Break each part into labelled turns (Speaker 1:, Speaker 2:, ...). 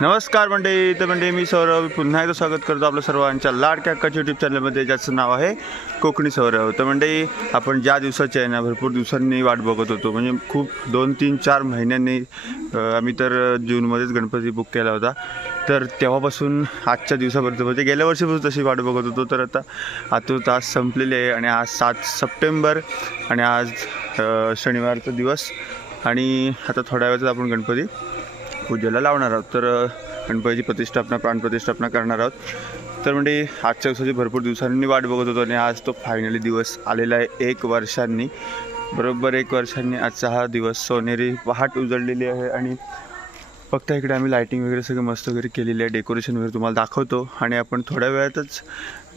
Speaker 1: नमस्कार मंडळी तर मंडळी मी सौरभ पुन्हा एकदा स्वागत करतो आपल्या सर्वांच्या लाडक्या हक्काच्या यूट्यूब चॅनलमध्ये ज्याचं नाव आहे कोकणी सौरभ. तर मंडळी आपण ज्या दिवसाची आहे ना भरपूर दिवसांनी वाट बघत होतो. म्हणजे खूप दोन तीन चार महिन्यांनी आम्ही तर जूनमध्येच गणपती बुक केला होता. तर तेव्हापासून आजच्या दिवसापर्यंत म्हणजे गेल्या वर्षीपासून तशी वाट बघत होतो. तर आता आतूर तास संपलेले आहे आणि आज सात सप्टेंबर आणि आज शनिवारचा दिवस. आणि आता थोड्या वेळात आपण गणपती पूजेला लावणार आहोत. तर गणपतीची प्रतिष्ठापना प्राणप्रतिष्ठापना करणार आहोत. तर म्हणजे आजच्या दिवसाची भरपूर दिवसांनी वाट बघत होतो आणि आज तो फायनली दिवस आलेला आहे. एक वर्षांनी बरोबर एक वर्षांनी आजचा हा दिवस सोनेरी पहाट उजळलेली आहे आणि फक्त इकडे आम्ही लायटिंग वगैरे सगळं मस्त वगैरे केलेली आहे. डेकोरेशन वगैरे तुम्हाला दाखवतो आणि आपण थोड्या वेळातच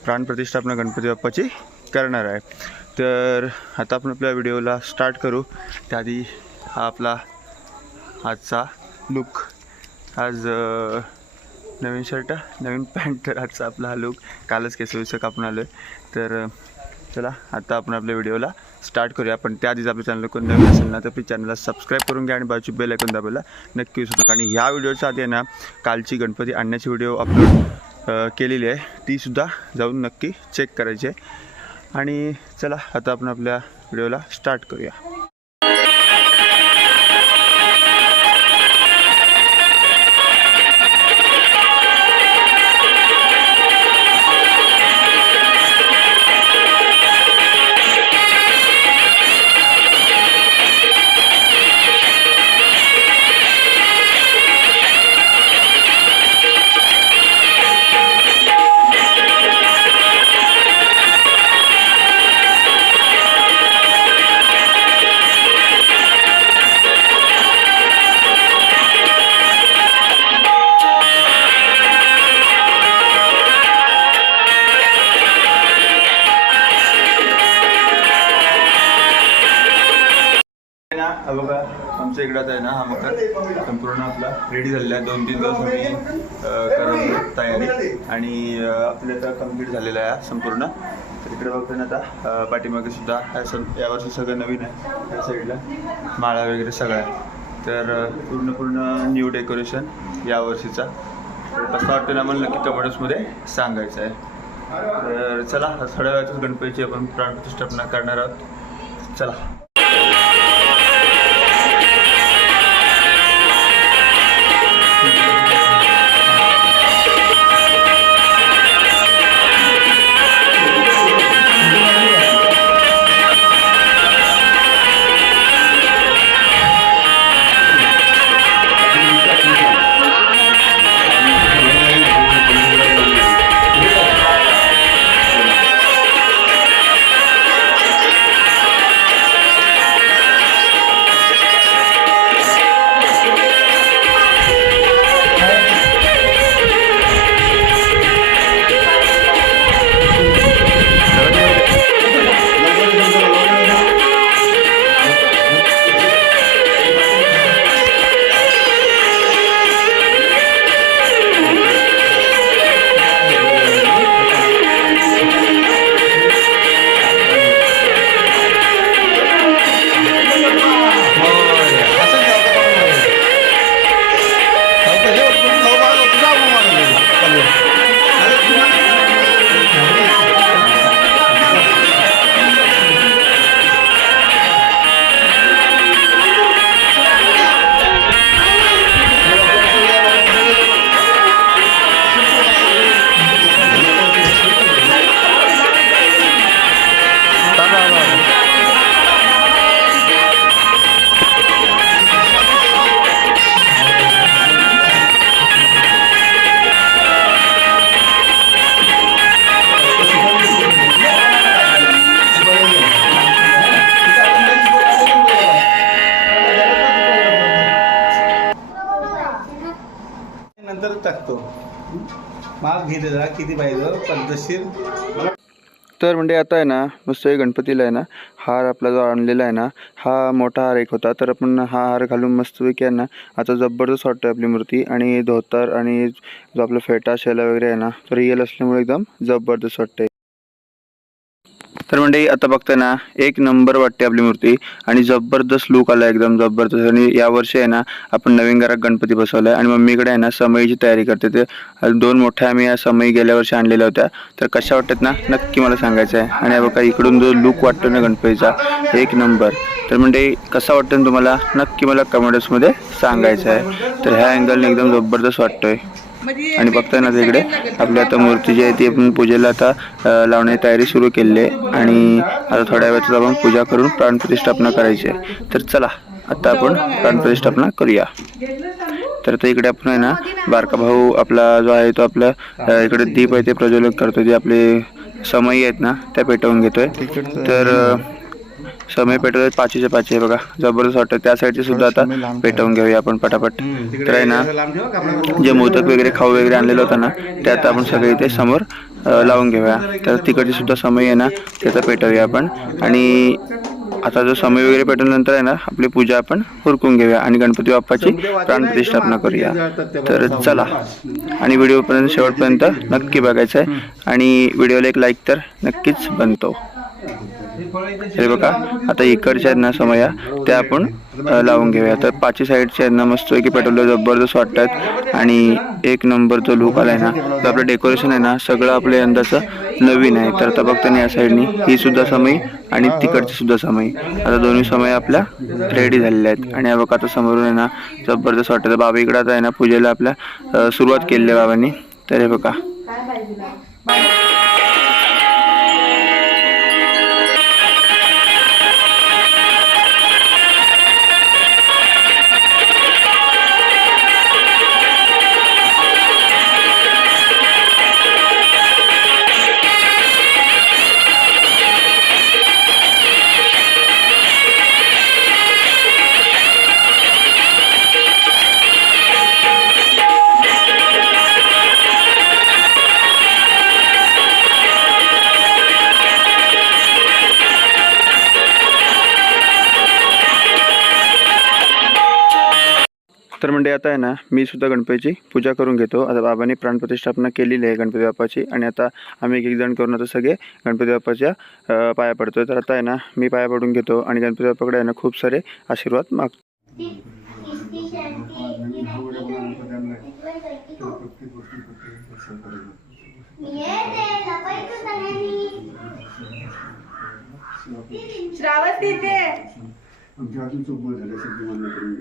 Speaker 1: प्राणप्रतिष्ठापना गणपती बाप्पाची करणार आहे. तर आता आपण आपल्या व्हिडिओला स्टार्ट करू. त्याआधी हा आपला आजचा लुक आज नवीन शर्ट नवीन पॅन्ट तर आजचा आपला हा लुक कालच केस कापून आलो आहे तर चला आता आपण आपल्या व्हिडिओला स्टार्ट करूया. पण त्याआधीच आपल्या चॅनल कोण नवीन असेल ना तर प्लीज चॅनलला सबस्क्राईब करून घ्या आणि बाजूची बेल ऐकून दाबायला नक्की विसरू नका. आणि ह्या व्हिडिओच्या आधी ना कालची गणपती आणण्याची व्हिडिओ अपलोड केलेली आहे. तीसुद्धा जाऊन नक्की चेक करायची आहे. आणि चला आता आपण आपल्या व्हिडिओला स्टार्ट करूया. इकडं आहे ना हा मकर संपूर्ण आपला रेडी झालेला आहे. दोन तीन दिवस आम्ही करत तयारी. आणि आपल्या आपलं आता कंप्लीट झालेला आहे संपूर्ण. तर इकडे बघतो ना आता पाठीमागे सुद्धा यावर्षी सगळं नवीन आहे या साईडला माळा वगैरे सगळं आहे. तर पूर्ण पूर्ण न्यू डेकोरेशन यावर्षीचा तर कसं वाटतं ना मला नक्की कमेंट्समध्ये सांगायचं आहे. तर चला थोड्या वेळातच गणपतीची आपण प्राणप्रतिष्ठापना करणार आहोत. चला.
Speaker 2: माप घेते किती पाहिजे पद्धतशीर.
Speaker 1: तर म्हणजे आता आहे ना मस्त गणपतीला आहे ना हार आपला जो आणलेला आहे ना हा मोठा हार एक होता. तर आपण हा हार घालून मस्तपैकी आहे ना आता जबरदस्त वाटतं आपली मूर्ती आणि धोतर आणि जो आपला फेटा शेला वगैरे आहे ना तो रिअल असल्यामुळे एकदम जबरदस्त वाटते तर म्हणजे आता बघताय ना एक नंबर वाटते आपली मूर्ती आणि जबरदस्त लुक आला एकदम जबरदस्त. आणि यावर्षी आहे ना आपण नवीन घरात गणपती बसवला आहे आणि मम्मीकडे आहे ना समईची तयारी करते ते. दोन मोठ्या आम्ही या समई गेल्या वर्षी आणलेल्या होत्या. तर कशा वाटतात ना नक्की मला सांगायचं आहे. आणि बघा इकडून जो लुक वाटतो ना गणपतीचा एक नंबर. तर म्हणजे कसा वाटतं ना तुम्हाला नक्की मला कमेंट्समध्ये सांगायचं आहे. तर ह्या अँगलने एकदम जबरदस्त वाटतोय. आणि बघताय ना तिकडे आपली आता मूर्ती जी आहे ती आपण पूजेला आता लावण्याची तयारी सुरू केलेली आहे. आणि आता थोड्या वेळात आपण पूजा करून प्राणप्रतिष्ठापना करायची आहे. तर चला आता आपण प्राणप्रतिष्ठापना करूया. तर आता इकडे आपण आहे ना बारका भाऊ आपला जो आहे तो आपला इकडे दीप आहे ते प्रज्वलन करतो जे आपले समयी आहेत ना त्या पेटवून घेतोय. तर समय पेटवत पाचीचे पाचशे बघा. जबरदस्त वाटतं त्या साईडचे सुद्धा आता पेटवून घेऊया आपण पटापट. तर आहे ना. जे मोदक वगैरे खाऊ वगैरे आणलेलं होतं ना ते आता आपण सगळे इथे समोर लावून घेऊया. तर तिकडची सुद्धा समय आहे ना त्याचा पेटवूया आपण. आणि आता जो समय वगैरे पेटवल्यानंतर आहे ना आपली पूजा आपण हुरकून घेऊया. आणि गणपती बाप्पाची प्राणप्रतिष्ठापना करूया. तर चला. आणि व्हिडिओपर्यंत शेवटपर्यंत नक्की बघायचं आहे आणि व्हिडिओला एक लाईक तर नक्कीच बनतो. हे बघा आता इकडच्या आहेत ना समया त्या आपण लावून घेऊया. तर पाचही साईडच्या आहेत ना मस्त की पेट्रोल जबरदस्त वाटतात आणि एक नंबर जो लुक आलाय ना तर आपलं डेकोरेशन आहे ना सगळं आपल्या यंदाचं नवीन आहे. तर आता बघता या साईडनी. ही सुद्धा समयी आणि तिकडची सुद्धा समयी. आता दोन्ही समय आपल्या रेडी झालेल्या आहेत. आणि हा बघा आता समोरून आहे ना जबरदस्त वाटतं बाबा इकडं आता आहे ना पूजेला आपल्या सुरुवात केली आहे बाबांनी. तर हे बघा. तर म्हणजे आता आहे ना मी सुद्धा गणपतीची पूजा करून घेतो. आता बाबांनी प्राणप्रतिष्ठापना केलेली आहे गणपती बाप्पाची आणि आता आम्ही एक एक जण करून आता सगळे गणपती बाप्पाच्या पाया पडतो तर आता आहे ना मी पाया पडून घेतो आणि गणपती बाप्पाकडे आहे ना खूप सारे आशीर्वाद मागतो.
Speaker 3: श्रावण
Speaker 1: मान्य करून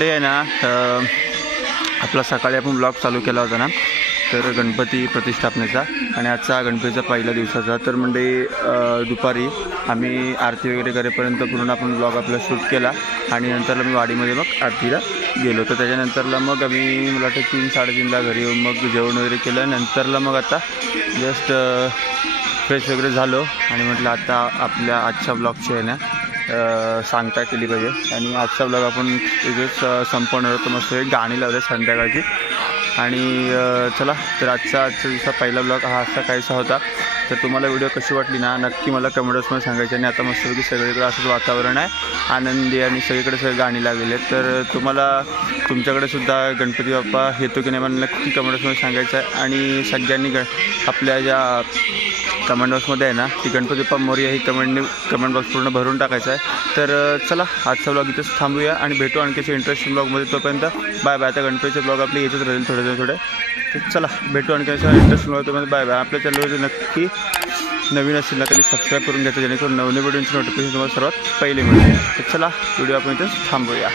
Speaker 1: तर आहे ना आपला सकाळी आपण ब्लॉग चालू केला होता ना तर गणपती प्रतिष्ठापनेचा आणि आजचा गणपतीचा पहिल्या दिवसाचा. तर म्हणजे दुपारी आम्ही आरती वगैरे करेपर्यंत पूर्ण आपण ब्लॉग आपला शूट केला आणि नंतरला मी वाडीमध्ये मग आरतीला गेलो. तर त्याच्यानंतरला मग आम्ही मला वाटतं तीन साडेतीनला घरी येऊन मग जेवण वगैरे केलं. नंतरला मग आता जस्ट फ्रेश वगैरे झालो आणि म्हटलं आता आपल्या आजच्या ब्लॉगची आहे ना सांगता केली पाहिजे. आणि आजचा ब्लॉग आपण तिथेच संपवणार होतो. मस्त गाणी लावले संध्याकाळची. आणि चला तर आजचा आजच्या दिवसा पहिला ब्लॉग हा असा काहीसा होता. तर तुम्हाला व्हिडिओ कशी वाटली ना नक्की मला कमेंट्समध्ये सांगायची. आणि आता मस्तपैकी सगळीकडे असंच वातावरण आहे. आनंदी आणि सगळीकडे सगळे गाणी लागलेली आहेत. तर तुम्हाला तुमच्याकडे सुद्धा गणपती बाप्पा येतो की नाही मला नक्की कमेंट्समध्ये सांगायचं आहे. आणि सगळ्यांनी ग आपल्या ज्या कमेंट बॉक्समध्ये आहे ना ती गणपती बाप्पा मोर्या ही कमेंटने कमेंट बॉक्स पूर्ण भरून टाकायचं आहे. तर चला आजचा ब्लॉग इथेच थांबूया आणि भेटू आणखीच्या इंटरेस्टिंग ब्लॉगमध्ये तोपर्यंत. बाय बाय आता गणपतीचे ब्लॉग आपले येतच राहील थोडे थोडे थोडे. तर चला भेटू आणखी इंटरेस्टिंग ब्लॉग तोपर्यंत. बाय बाय आपल्या चॅनलवर नक्की नवीन असेल ना त्यांनी सबस्क्राईब करून घ्यायचं जेणेकरून नवीन व्हिडिओची नोटिफिकेशन तुम्हाला सर्वात पहिले मिळेल तर चला व्हिडिओ आपण इथेच थांबूया.